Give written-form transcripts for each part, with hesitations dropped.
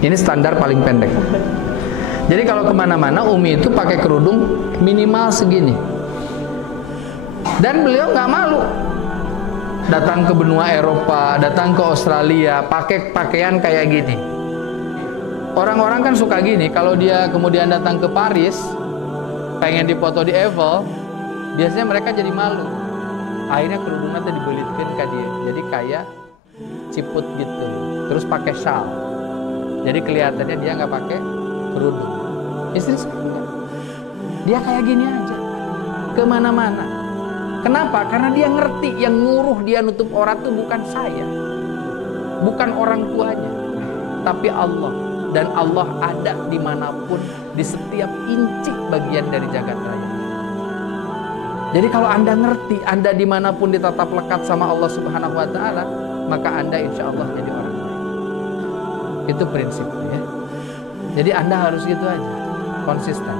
Ini standar paling pendek. Jadi kalau kemana-mana Umi itu pakai kerudung minimal segini. Dan beliau nggak malu. Datang ke benua Eropa, datang ke Australia, pakai pakaian kayak gini. Orang-orang kan suka gini, kalau dia kemudian datang ke Paris, pengen dipoto di Eiffel, biasanya mereka jadi malu. Akhirnya kerudungnya tadi dibelitkan ke dia, jadi kayak ciput gitu. Terus pakai shawl, jadi kelihatannya dia nggak pakai kerudung. Istri saya enggak. Dia kayak gini aja, kemana-mana. Kenapa? Karena dia ngerti yang nguruh dia nutup aurat itu bukan saya, bukan orang tuanya, tapi Allah. Dan Allah ada dimanapun, di setiap inci bagian dari jagat raya. Jadi kalau Anda ngerti, Anda dimanapun ditatap lekat sama Allah Subhanahu Wa Taala, maka Anda insya Allah jadi orang baik. Itu prinsipnya ya. Jadi Anda harus gitu aja, konsisten.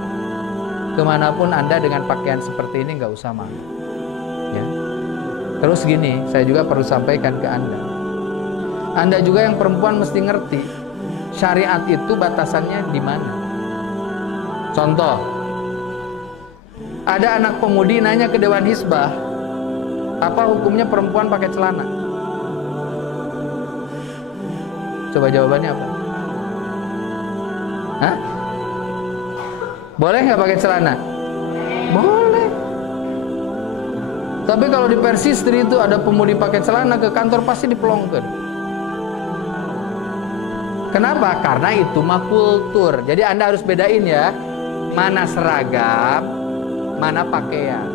Kemanapun Anda dengan pakaian seperti ini nggak usah malu. Ya. Terus gini, saya juga perlu sampaikan ke Anda. Anda juga yang perempuan mesti ngerti syariat itu batasannya di mana. Contoh, ada anak pemudi nanya ke Dewan Hizbah, apa hukumnya perempuan pakai celana? Coba jawabannya apa? Hah? Boleh nggak pakai celana? Boleh. Tapi kalau di Persistri itu ada pemudi pakai celana ke kantor pasti dipelongkeun. Kenapa? Karena itu mah kultur. Jadi Anda harus bedain ya, mana seragam, mana pakaian.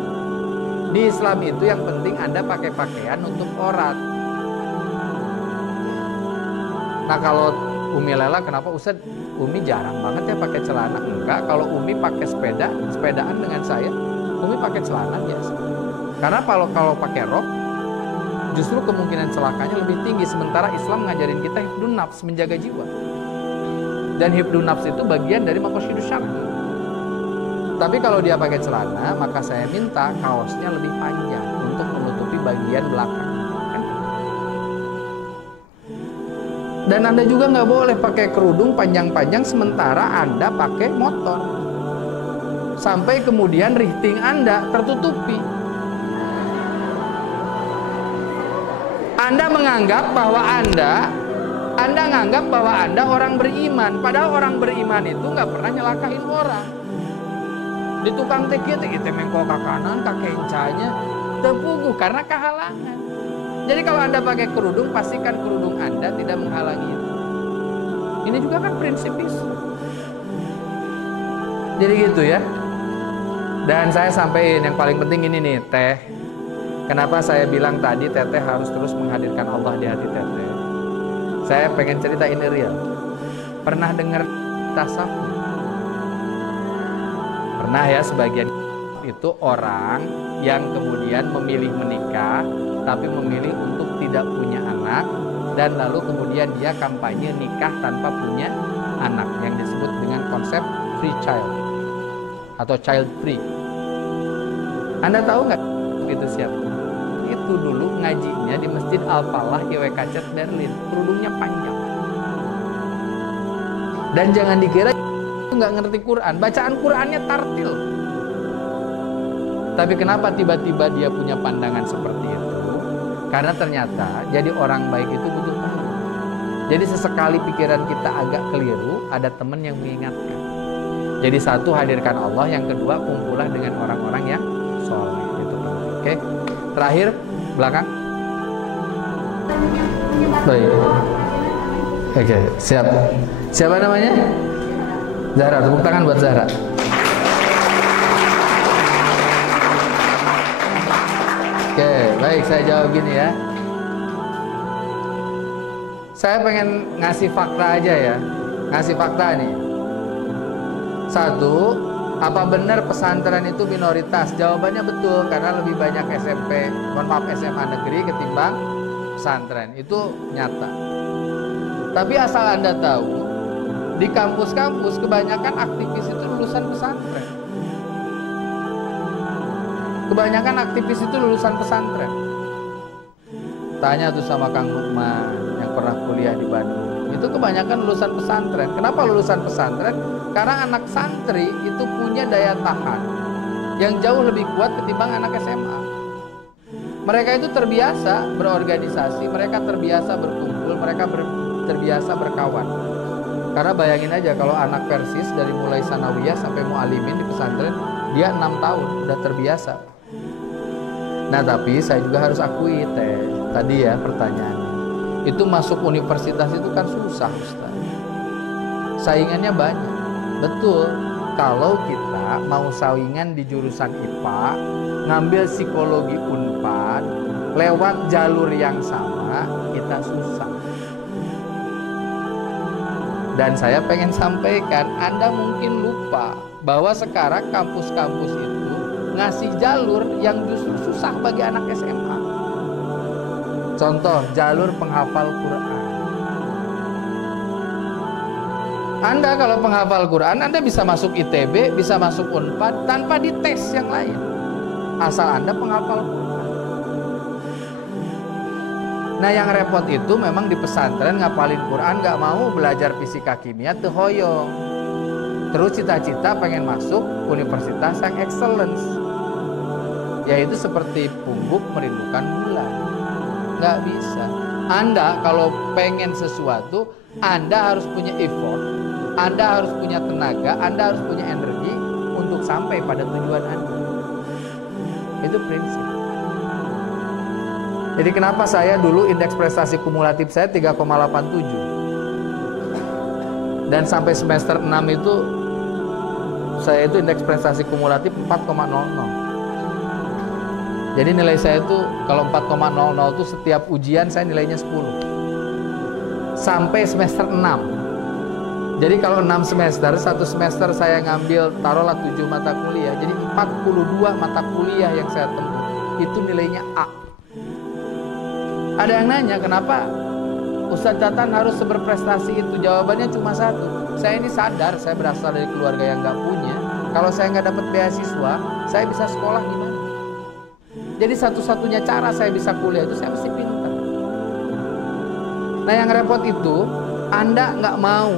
Di Islam itu yang penting Anda pakai pakaian untuk aurat. Nah kalau Umi Lela, kenapa Ustaz? Umi jarang banget ya pakai celana. Enggak, kalau Umi pakai sepedaan dengan saya, Umi pakai celana biasa. Karena kalau pakai rok, justru kemungkinan celakanya lebih tinggi. Sementara Islam ngajarin kita hifdun nafs, menjaga jiwa. Dan hifdun nafs itu bagian dari maqasidus syar'i. Tapi kalau dia pakai celana, maka saya minta kaosnya lebih panjang untuk menutupi bagian belakang. Dan Anda juga nggak boleh pakai kerudung panjang-panjang sementara Anda pakai motor. Sampai kemudian rihting Anda tertutupi. Anda menganggap bahwa Anda nganggap bahwa Anda orang beriman. Padahal orang beriman itu nggak pernah nyelakain orang. Di tukang teki itu mengko ke kanan, kakek encanya terpuguh karena kehalangan. Jadi kalau Anda pakai kerudung, pastikan kerudung Anda tidak menghalangi itu. Ini juga kan prinsip Islam. Jadi gitu ya. Dan saya sampaikan yang paling penting ini nih, Teh. Kenapa saya bilang tadi Teteh harus terus menghadirkan Allah di hati Teteh? Saya pengen cerita ini real. Pernah dengar tasawuf? Pernah ya, sebagian itu orang yang kemudian memilih menikah tapi memilih untuk tidak punya anak, dan lalu kemudian dia kampanye nikah tanpa punya anak yang disebut dengan konsep free child atau child free. Anda tahu nggak itu siapa? Itu dulu ngajinya di Masjid Al-Falah YWKC Berlin, kerudungnya panjang. Dan jangan dikira itu nggak ngerti Quran, bacaan Qurannya tartil. Tapi kenapa tiba-tiba dia punya pandangan seperti itu? Karena ternyata jadi orang baik itu butuh teman. Jadi sesekali pikiran kita agak keliru, ada teman yang mengingatkan. Jadi satu, hadirkan Allah, yang kedua kumpulah dengan orang-orang yang soleh. Itu penting. Oke. Terakhir, belakang. Baik. Oke, siap. Siapa namanya? Zahra. Tepuk tangan buat Zahra. Oke, baik, saya jawab gini ya. Saya pengen ngasih fakta aja ya. Ngasih fakta nih. Satu, apa benar pesantren itu minoritas? Jawabannya betul, karena lebih banyak SMA negeri ketimbang pesantren. Itu nyata. Tapi asal Anda tahu, di kampus-kampus kebanyakan aktivis itu lulusan pesantren. Kebanyakan aktivis itu lulusan pesantren. Tanya tuh sama Kang Lukman yang pernah kuliah di Bandung. itu kebanyakan lulusan pesantren. Kenapa lulusan pesantren? Karena anak santri itu punya daya tahan yang jauh lebih kuat ketimbang anak SMA. Mereka itu terbiasa berorganisasi, mereka terbiasa berkumpul, mereka terbiasa berkawan. Karena bayangin aja kalau anak Persis dari mulai sanawiyah sampai mu'alimin di pesantren, dia 6 tahun, udah terbiasa. Nah tapi saya juga harus akui tadi ya pertanyaannya, itu masuk universitas itu kan susah Ustaz. Saingannya banyak. Betul, kalau kita mau saingan di jurusan IPA, ngambil psikologi Unpad, lewat jalur yang sama, kita susah. Dan saya pengen sampaikan, Anda mungkin lupa bahwa sekarang kampus-kampus itu ngasih jalur yang justru susah bagi anak SMA. Contoh, jalur penghafal Quran. Anda kalau penghafal Quran, Anda bisa masuk ITB, bisa masuk Unpad tanpa dites yang lain. Asal Anda penghafal Quran. Nah yang repot itu memang di pesantren ngapalin Quran, gak mau belajar fisika kimia, hoyong. Terus cita-cita pengen masuk universitas yang excellence, yaitu seperti pungguk merindukan bulan. Gak bisa. Anda kalau pengen sesuatu, Anda harus punya effort, Anda harus punya tenaga, Anda harus punya energi untuk sampai pada tujuan Anda. Itu prinsip. Jadi kenapa saya dulu indeks prestasi kumulatif saya 3,87. Dan sampai semester 6 itu saya itu indeks prestasi kumulatif 4,00. Jadi nilai saya itu kalau 4,00 itu setiap ujian saya nilainya 10. Sampai semester 6. Jadi kalau 6 semester, satu semester saya ngambil taruhlah 7 mata kuliah. Jadi 42 mata kuliah yang saya tempuh itu nilainya A. Ada yang nanya, kenapa Ustadz Catan harus berprestasi itu? Jawabannya cuma satu. Saya ini sadar, saya berasal dari keluarga yang gak punya. Kalau saya nggak dapat beasiswa, saya bisa sekolah gimana? Jadi satu-satunya cara saya bisa kuliah itu saya mesti pintar. Nah yang repot itu, Anda nggak mau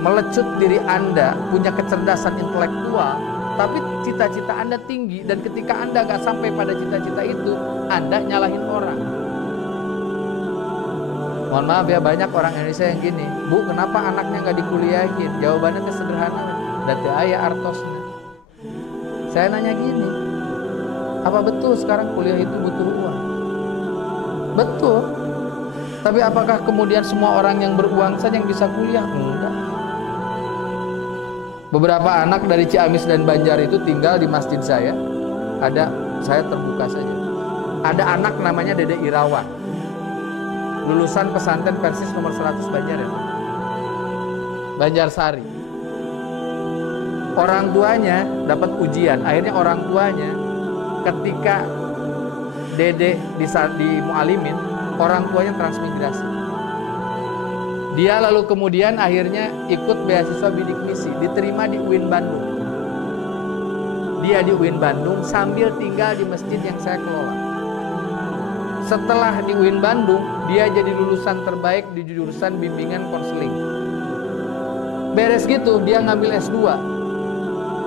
melecut diri Anda punya kecerdasan intelektual, tapi cita-cita Anda tinggi, dan ketika Anda nggak sampai pada cita-cita itu, Anda nyalahin orang. Mohon maaf ya, banyak orang Indonesia yang gini, Bu, kenapa anaknya nggak dikuliahin? Jawabannya sederhana, dati ayah artosnya. Saya nanya gini, apa betul sekarang kuliah itu butuh uang? Betul. Tapi apakah kemudian semua orang yang beruang saja yang bisa kuliah? Enggak. Beberapa anak dari Ciamis dan Banjar itu tinggal di masjid saya. Saya terbuka saja. Ada anak namanya Dede Irawan, lulusan pesantren Persis nomor 100 Banjar ya, Banjarsari. Orang tuanya dapat ujian. Akhirnya orang tuanya ketika Dede di mu'alimin, orang tuanya transmigrasi. Dia lalu kemudian akhirnya ikut beasiswa bidik misi, diterima di UIN Bandung. Dia di UIN Bandung sambil tinggal di masjid yang saya kelola. Setelah di UIN Bandung, dia jadi lulusan terbaik di jurusan bimbingan konseling. Beres gitu, dia ngambil S2.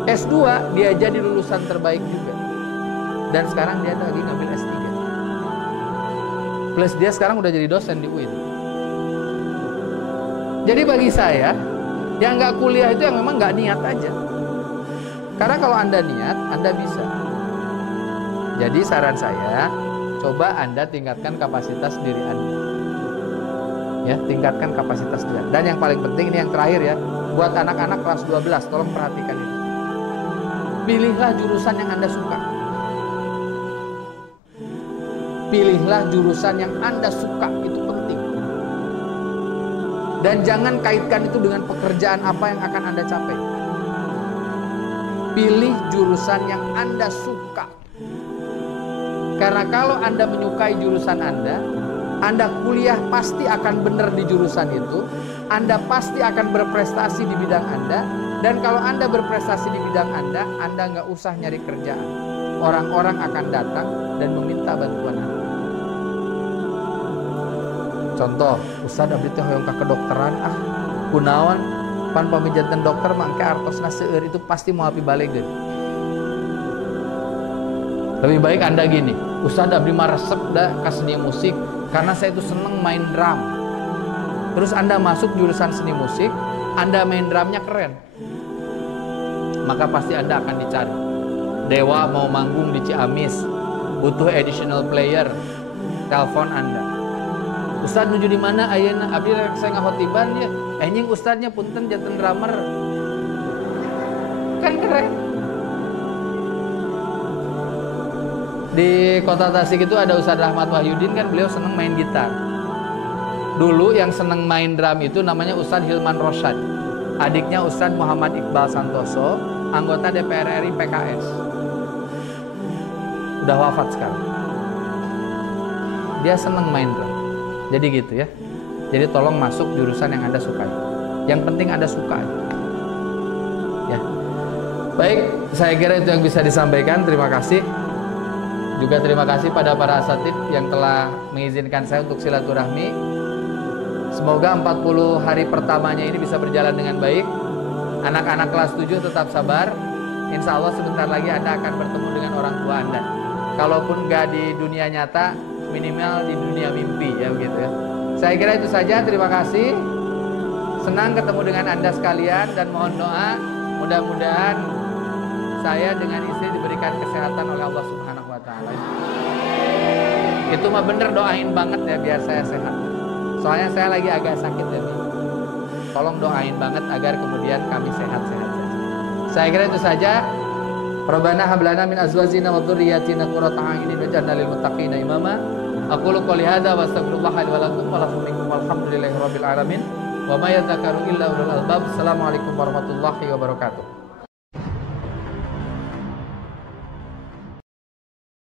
S2, dia jadi lulusan terbaik juga. Dan sekarang dia lagi ngambil S3. Plus dia sekarang udah jadi dosen di UIN. Jadi bagi saya, yang nggak kuliah itu yang memang nggak niat aja. Karena kalau Anda niat, Anda bisa. Jadi saran saya, coba Anda tingkatkan kapasitas diri Anda. Ya, tingkatkan kapasitas diri. Dan yang paling penting ini yang terakhir ya, buat anak-anak kelas 12, tolong perhatikan ini. Pilihlah jurusan yang Anda suka. Pilihlah jurusan yang Anda suka, itu penting. Dan jangan kaitkan itu dengan pekerjaan apa yang akan Anda capai. Pilih jurusan yang Anda suka. Karena kalau Anda menyukai jurusan Anda kuliah pasti akan benar di jurusan itu, Anda pasti akan berprestasi di bidang Anda, dan kalau Anda berprestasi di bidang Anda nggak usah nyari kerjaan. Orang-orang akan datang dan meminta bantuan Anda. Contoh, Ustad abdi teh hoyong ka kedokteran, kunaon pan pamijantan dokter mangke artosna seueur itu pasti mau api balegeun. Lebih baik Anda gini, Ustad abdi mah resep dah ka seni musik karena saya itu seneng main drum. Terus Anda masuk jurusan seni musik, Anda main drumnya keren, maka pasti Anda akan dicari. Dewa mau manggung di Ciamis, butuh additional player, telepon Anda. Ustad nuju di mana ayeuna? Abdi rek saya ngahotiban ya. Anjing ustadnya punten janten drummer. Kan keren. Di Kota Tasik itu ada Ustadz Rahmat Wahyudin, kan beliau seneng main gitar. Dulu yang seneng main drum itu namanya Ustadz Hilman Rosyad. Adiknya Ustadz Muhammad Iqbal Santoso, anggota DPR RI PKS. Udah wafat sekarang. Dia seneng main drum. Jadi gitu ya. Jadi tolong masuk jurusan yang Anda sukai. Yang penting Anda suka. Ya. Baik, saya kira itu yang bisa disampaikan. Terima kasih. Juga terima kasih pada para asatid yang telah mengizinkan saya untuk silaturahmi. Semoga 40 hari pertamanya ini bisa berjalan dengan baik. Anak-anak kelas 7 tetap sabar. Insya Allah sebentar lagi Anda akan bertemu dengan orang tua Anda. Kalaupun nggak di dunia nyata, minimal di dunia mimpi, ya begitu ya. Saya kira itu saja. Terima kasih. Senang ketemu dengan Anda sekalian dan mohon doa. Mudah-mudahan saya dengan istri diberikan kesehatan oleh Allah Subhanahu wa Ta'ala. Itu mah bener, doain banget ya biar saya sehat. Soalnya saya lagi agak sakit ya. Tolong doain banget agar kemudian kami sehat-sehat saja. Saya kira itu saja. Rabbana hab lana min azwajina wa dhurriyyatina qurrata a'yunin waj'alna lil muttaqina imama. Aqulu qouli hadza wa astaghfirullaha li wa lakum wa lakum minkum walhamdulillahi rabbil alamin. Wa ma yadhakkaru illa ulul albab. Assalamualaikum warahmatullahi wabarakatuh.